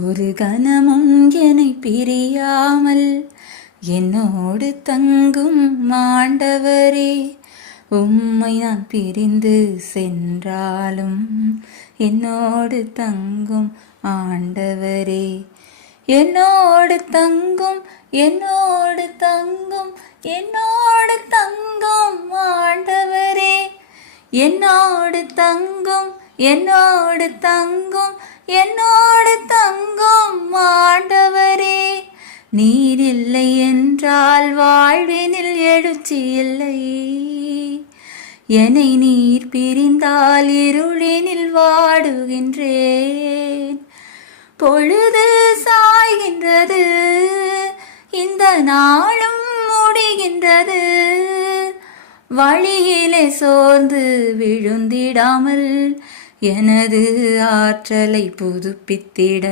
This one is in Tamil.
ஒரு கணமும் என்னை பிரியாமல் என்னோடு தங்கும் ஆண்டவரே, உம்மை நான் பிரிந்து சென்றாலும் என்னோடு தங்கும் ஆண்டவரே, என்னோடு தங்கும் என்னோடு தங்கும் என்னோடு தங்கும் ஆண்டவரே, என்னோடு தங்கும் என்னோடு தங்கும் என்னோடு தங்கும் ஆண்டவரே. நீர் இல்லை என்றால் வாழ்வினில் எழுச்சி இல்லை, என்னை நீர் பிரிந்தால் இருளினில் வாடுகின்றேன். பொழுது சாய்கின்றது, இந்த நாளும் முடிகின்றது, வழியிலே சோர்ந்து விழுந்திடாமல் எனது ஆற்றலை புதுப்பித்திட